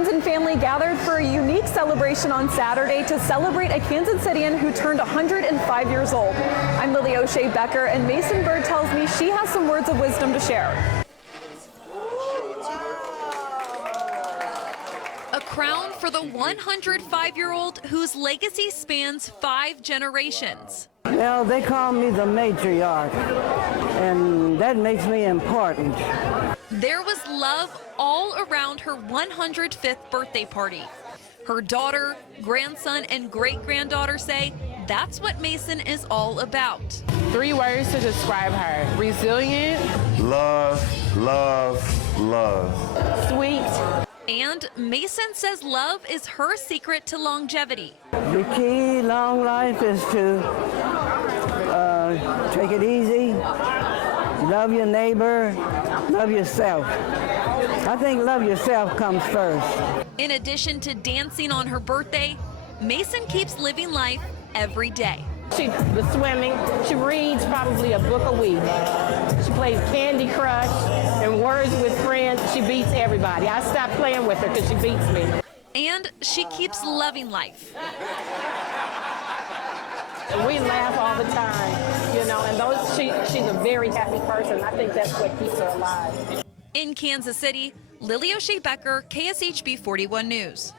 Friends and family gathered for a unique celebration on Saturday to celebrate a Kansas Citian who turned 105 years old. I'm Lily O'Shea Becker, and Mason Bird tells me she has some words of wisdom to share. A crown for the 105-year-old whose legacy spans 5 generations. Well, they call me the matriarch, and that makes me important. There was love all around her 105th birthday party. Her daughter, grandson, and great-granddaughter say that's what Mason is all about. 3 words to describe her: resilient, love, love, love. sweet. And Mason says love is her secret to longevity. The key long life is to take it easy, love your neighbor, love yourself. I think love yourself comes first. In addition to dancing on her birthday, Mason keeps living life every day. She was swimming. She reads probably a book a week. She plays Candy Crush and Words with Friends. She beats everybody. I stopped playing with her because she beats me. And she keeps loving life. And we laugh all the time, you know, and she's a very happy person. I think that's what keeps her alive. In Kansas City, Lily O'Shea Becker, KSHB 41 News.